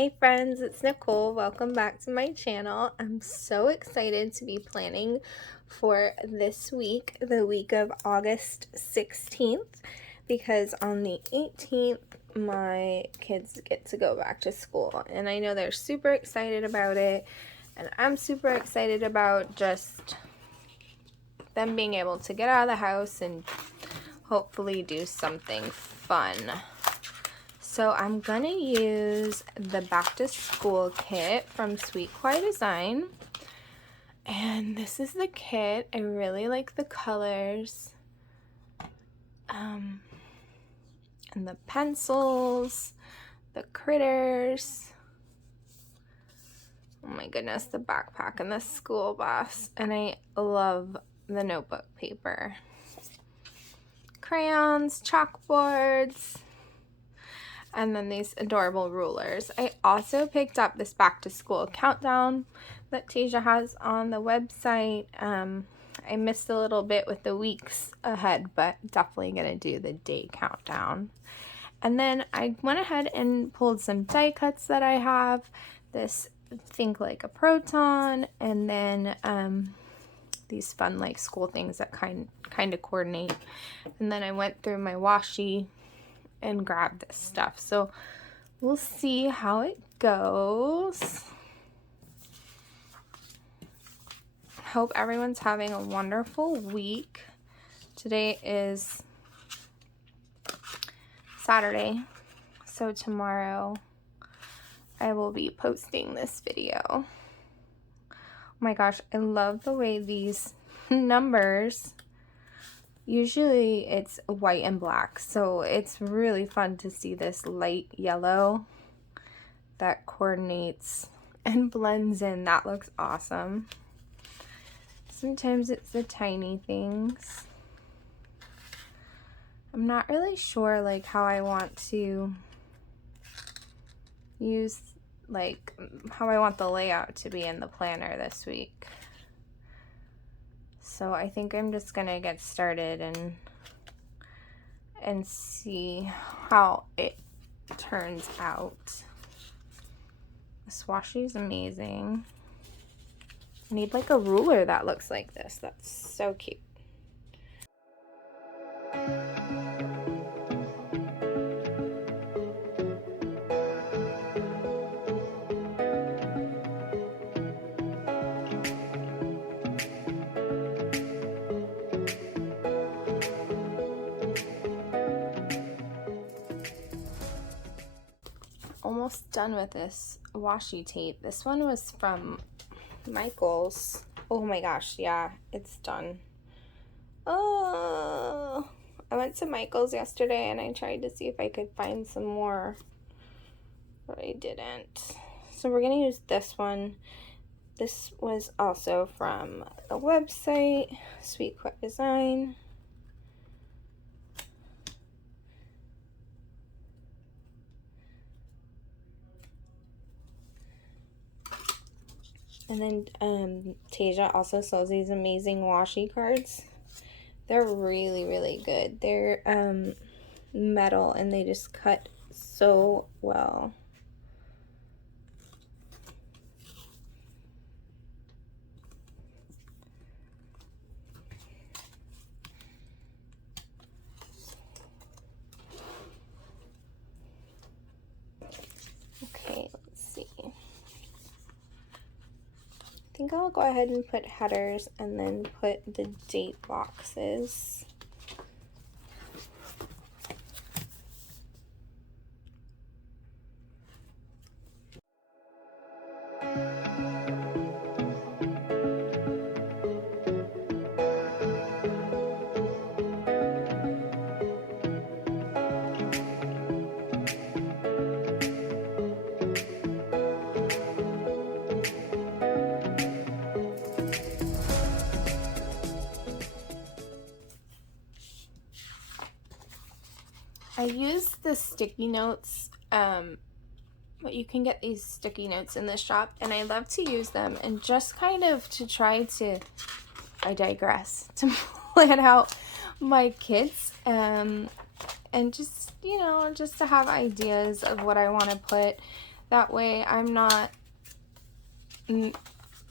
Hey friends, it's Nicole. Welcome back to my channel. I'm so excited to be planning for this week, the week of August 16th, because on the 18th, my kids get to go back to school. And I know they're super excited about it, and I'm super excited about just them being able to get out of the house and hopefully do something fun. So I'm gonna use the back to school kit from Sweet Kawaii design. And this is the kit. I really like the colors. And the pencils, the critters. Oh my goodness, the backpack and the school bus. And I love the notebook paper. Crayons, chalkboards. And then these adorable rulers. I also picked up this back to school countdown that Tasia has on the website. I missed a little bit with the weeks ahead, but definitely gonna do the day countdown. And then I went ahead and pulled some die cuts that I have. This Think Like a Proton, and then these fun like school things that kind of coordinate. And then I went through my washi and grab this stuff. So we'll see how it goes. Hope everyone's having a wonderful week. Today is Saturday, so tomorrow I will be posting this video. Oh my gosh, I love the way these numbers, usually it's white and black, so it's really fun to see this light yellow that coordinates and blends in. That looks awesome. Sometimes it's the tiny things. I'm not really sure like how I want to use, like how I want the layout to be in the planner this week. So I think I'm just gonna get started and see how it turns out. This washi is amazing. I need like a ruler that looks like this. That's so cute. Almost done with this washi tape. This one was from Michael's. Oh my gosh, yeah, it's done. Oh, I went to Michael's yesterday and I tried to see if I could find some more, but I didn't. So we're gonna use this one. This was also from the website, Sweet Kawaii Design. And then Tasia also sells these amazing washi cards. They're really, really good. They're metal and they just cut so well. Okay, let's see. I think I'll go ahead and put headers and then put the date boxes. I use the sticky notes, but you can get these sticky notes in the shop, and I love to use them and just kind of to try to, I digress, to plan out my kits, and just, you know, just to have ideas of what I want to put. That way I'm not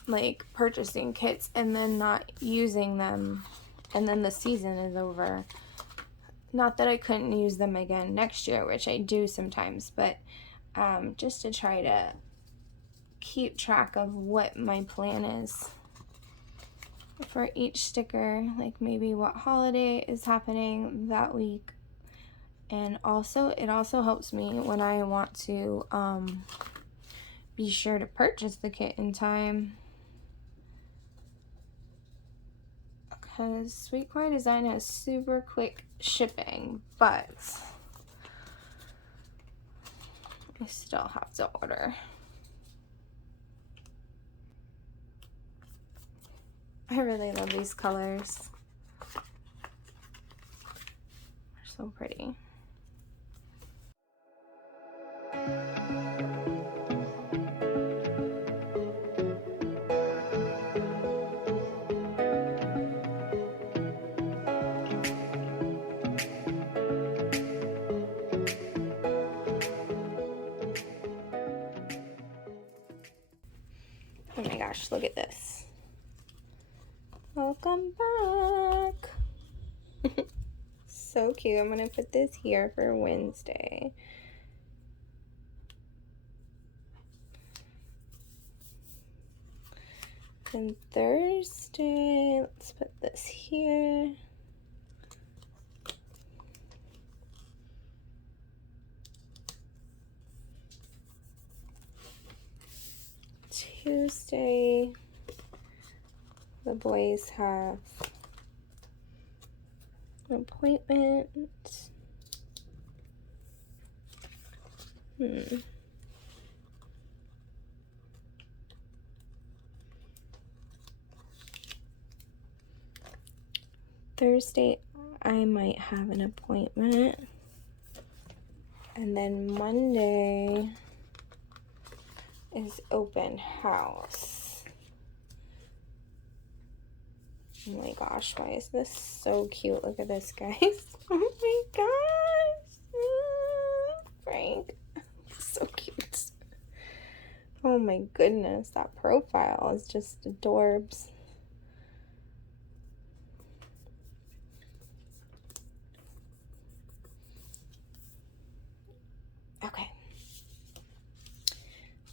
like purchasing kits and then not using them and then the season is over. Not that I couldn't use them again next year, which I do sometimes, but just to try to keep track of what my plan is for each sticker, like maybe what holiday is happening that week. And also, it also helps me when I want to be sure to purchase the kit in time. Because Sweet Kawaii Design has super quick shipping, but I still have to order. I really love these colors. They're so pretty. Oh my gosh, look at this. Welcome back. So cute. I'm going to put this here for Wednesday. Then Thursday, let's put this here. Tuesday, the boys have an appointment. Thursday, I might have an appointment. And then Monday is open house. Oh my gosh, why is this so cute? Look at this, guys. Oh my gosh. Frank. So cute. Oh my goodness, that profile is just adorbs. Okay.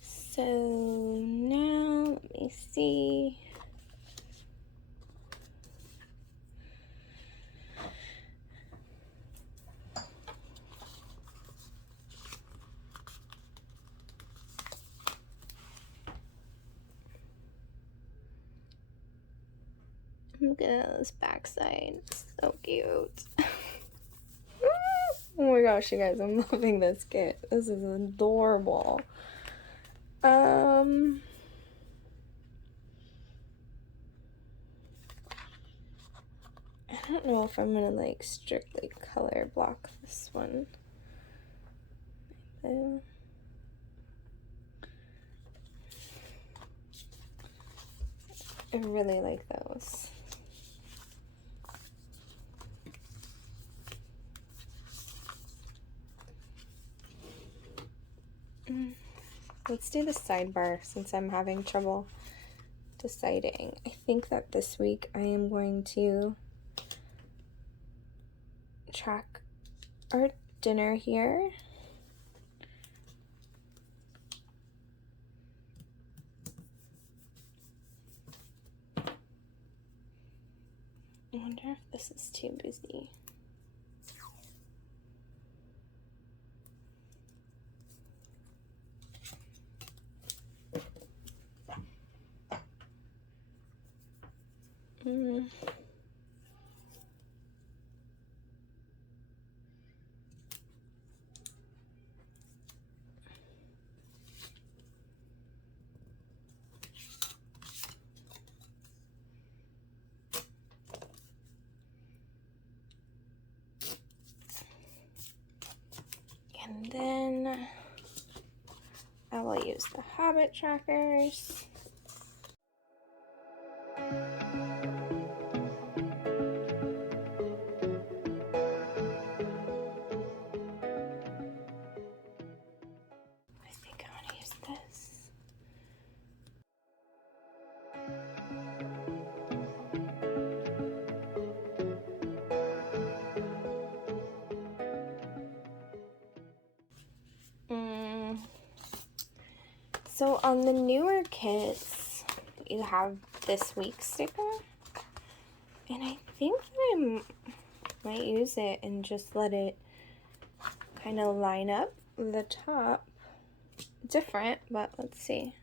So now let me see. Look at this backside. So cute. Oh my gosh, you guys, I'm loving this kit. This is adorable. I don't know if I'm gonna like strictly color block this one. I really like those. Let's do the sidebar since I'm having trouble deciding. I think that this week I am going to track our dinner here. I wonder if this is too busy. And then I will use the habit trackers. I think I want to So on the newer kits, you have this week's sticker. And I think that I might use it and just let it kind of line up the top. Different, but let's see.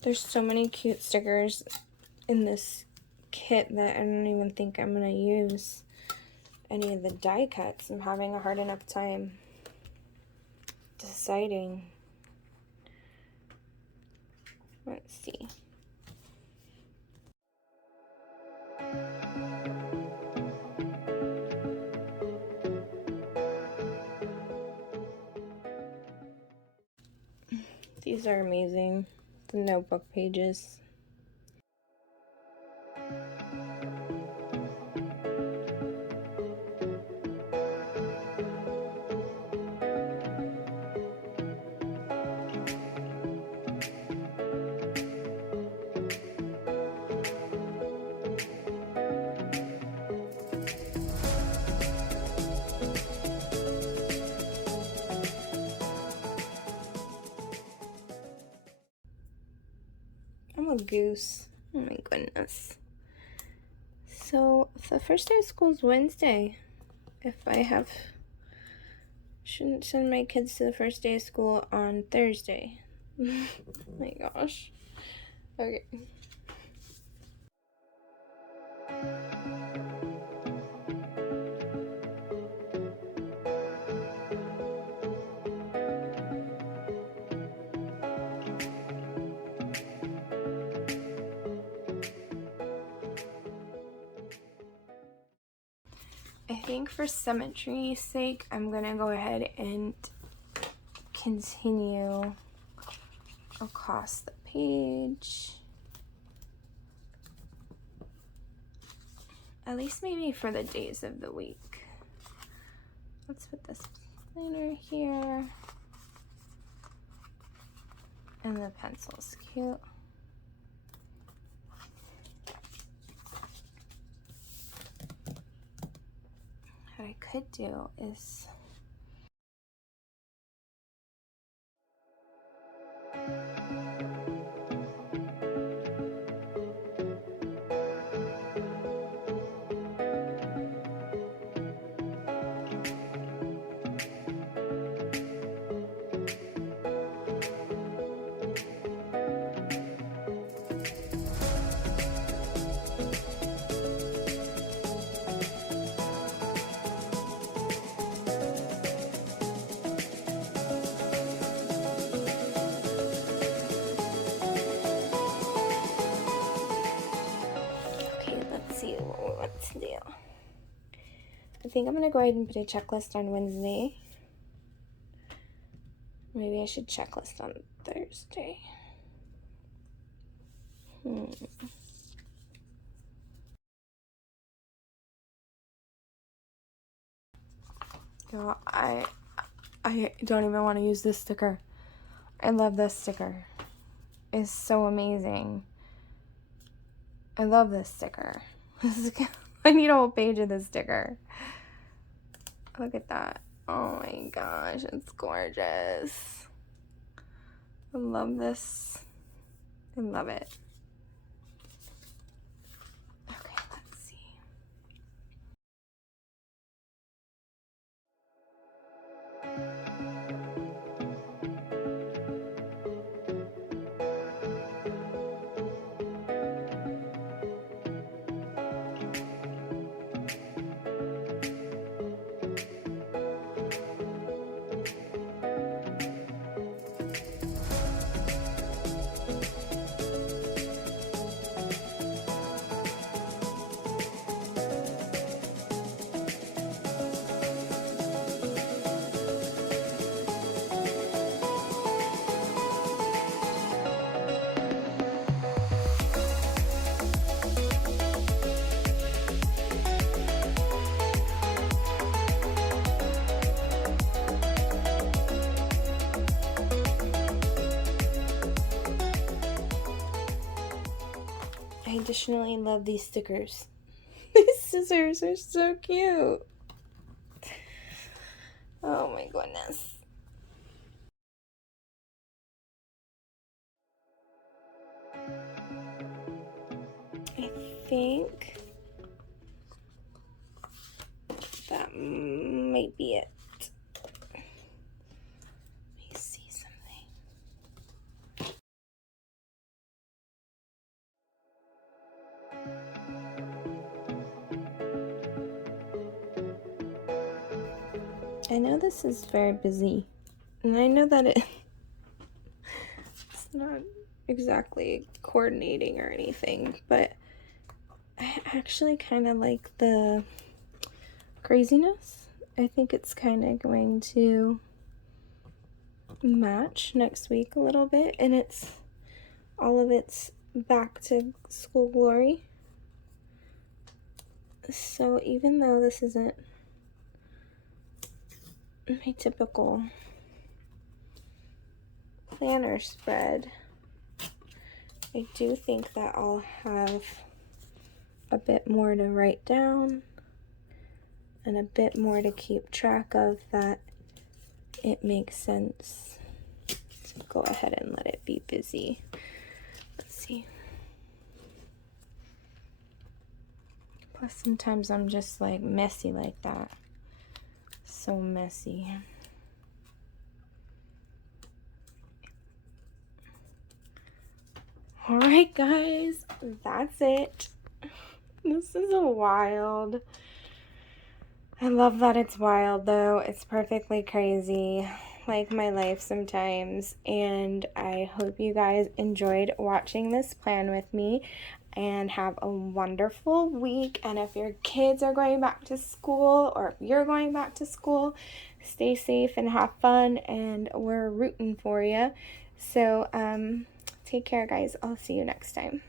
There's so many cute stickers in this kit that I don't even think I'm gonna use any of the die cuts. I'm having a hard enough time deciding. Let's see. These are amazing, the notebook pages. I'm a goose. Oh my goodness. So the first day of school is Wednesday. If I shouldn't send my kids to the first day of school on Thursday. Oh my gosh. Okay. I think for symmetry's sake, I'm gonna go ahead and continue across the page. At least maybe for the days of the week. Let's put this planner here. And the pencil's cute. What I could do is to do. I think I'm gonna go ahead and put a checklist on Wednesday. Maybe I should checklist on Thursday. Yo, I don't even want to use this sticker. I love this sticker. It's so amazing. I love this sticker. I need a whole page of this sticker. Look at that. Oh my gosh, it's gorgeous. I love this. I love it. Okay, let's see. I additionally love these stickers. These scissors are so cute. Oh my goodness. I think that might be it. Let me see something. I know this is very busy, and I know that it's not exactly coordinating or anything, but I actually kind of like the craziness. I think it's kind of going to match next week a little bit, and it's all of it's back to school glory. So even though this isn't my typical planner spread, I do think that I'll have a bit more to write down and a bit more to keep track of, that it makes sense to go ahead and let it be busy. Let's see. Plus sometimes I'm just like messy like that. So messy. Alright guys, that's it. This is wild. I love that it's wild though. It's perfectly crazy, like my life sometimes. And I hope you guys enjoyed watching this plan with me, and have a wonderful week. And if your kids are going back to school, or if you're going back to school, stay safe and have fun, and we're rooting for you. So take care guys. I'll see you next time.